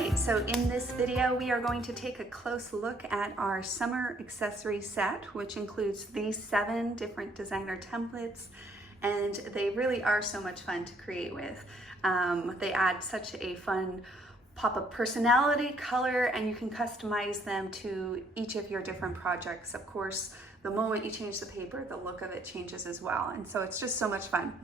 right, so in this video we are going to take a close look at our summer accessory set, which includes these 7 different designer templates, and they really are so much fun to create with. They add such a fun pop of personality, color, and you can customize them to each of your different projects. Of course, the moment you change the paper, the look of it changes as well, and so it's just so much fun.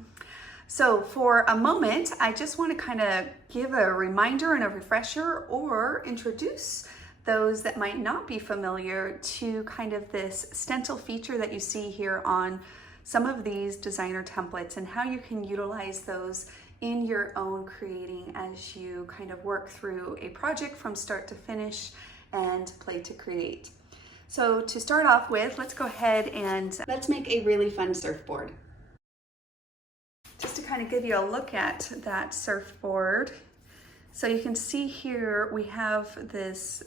So for a moment, I just want to kind of give a reminder and a refresher, or introduce those that might not be familiar to kind of this stencil feature that you see here on some of these designer templates, and how you can utilize those in your own creating as you kind of work through a project from start to finish and play to create. So to start off with, let's go ahead and let's make a really fun surfboard. Just to kind of give you a look at that surfboard. So you can see here we have this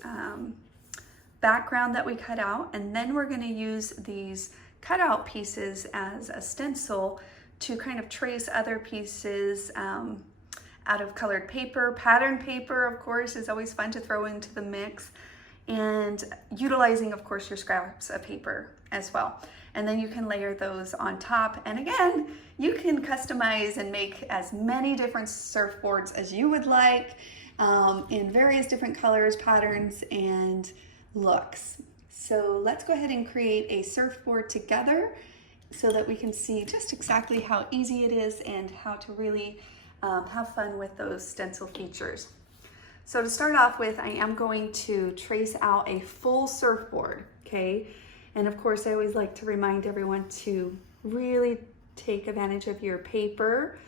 background that we cut out, and then we're going to use these cutout pieces as a stencil to kind of trace other pieces out of colored paper. Pattern paper, of course, is always fun to throw into the mix, and utilizing, of course, your scraps of paper as well. And then you can layer those on top. And again, you can customize and make as many different surfboards as you would like, in various different colors, patterns, and looks. So let's go ahead and create a surfboard together so that we can see just exactly how easy it is and how to really have fun with those stencil features. So to start off with, I am going to trace out a full surfboard, okay? And of course, I always like to remind everyone to really take advantage of your paper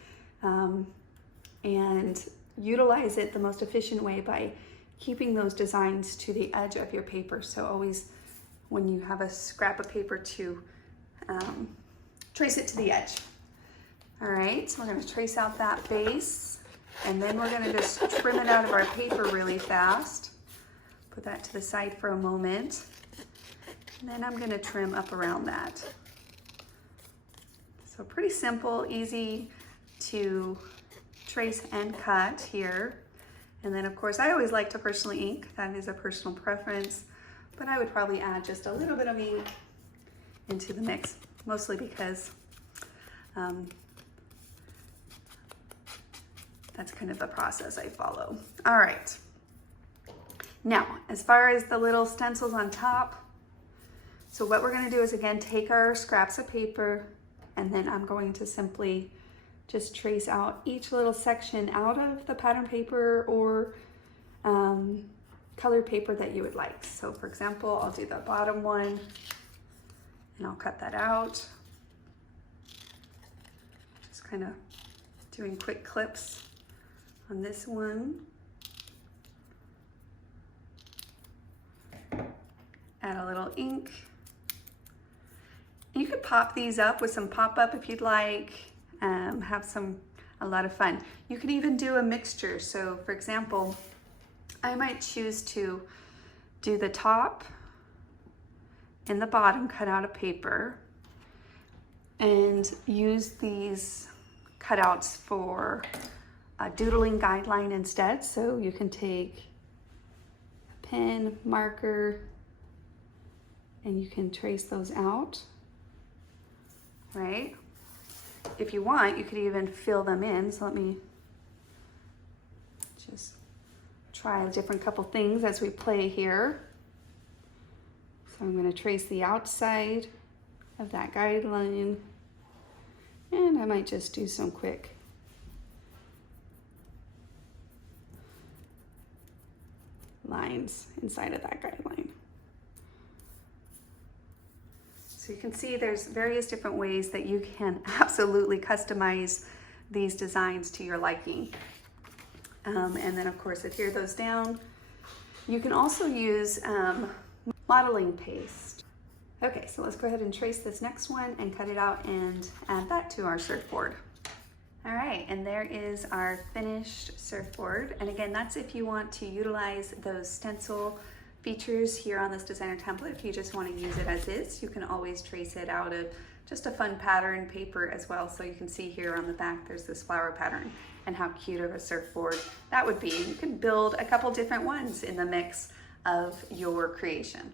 and utilize it the most efficient way by keeping those designs to the edge of your paper. So always, when you have a scrap of paper, to trace it to the edge. All right, so we're going to trace out that base, and then we're going to just trim it out of our paper really fast. Put that to the side for a moment. And then I'm going to trim up around that. So pretty simple, easy to trace and cut here. And then of course, I always like to personally ink. That is a personal preference, but I would probably add just a little bit of ink into the mix, mostly because that's kind of the process I follow. All right. Now, as far as the little stencils on top, so what we're going to do is, again, take our scraps of paper, and then I'm going to simply just trace out each little section out of the pattern paper or colored paper that you would like. So for example, I'll do the bottom one, and I'll cut that out. Just kind of doing quick clips on this one. Add a little ink. You could pop these up with some pop-up if you'd like, have a lot of fun. You could even do a mixture. So for example, I might choose to do the top and the bottom cut out of paper, and use these cutouts for a doodling guideline instead. So you can take a pen, marker, and you can trace those out. Right? If you want, you could even fill them in. So let me just try a different couple things as we play here. So I'm going to trace the outside of that guideline, and I might just do some quick lines inside of that guideline. So you can see there's various different ways that you can absolutely customize these designs to your liking. And then of course, adhere those down. You can also use modeling paste. Okay, so let's go ahead and trace this next one and cut it out and add that to our surfboard. All right, and there is our finished surfboard. And again, that's if you want to utilize those stencil features here on this designer template. If you just want to use it as is, you can always trace it out of just a fun pattern paper as well. So you can see here on the back, there's this flower pattern, and how cute of a surfboard that would be. You could build a couple different ones in the mix of your creation.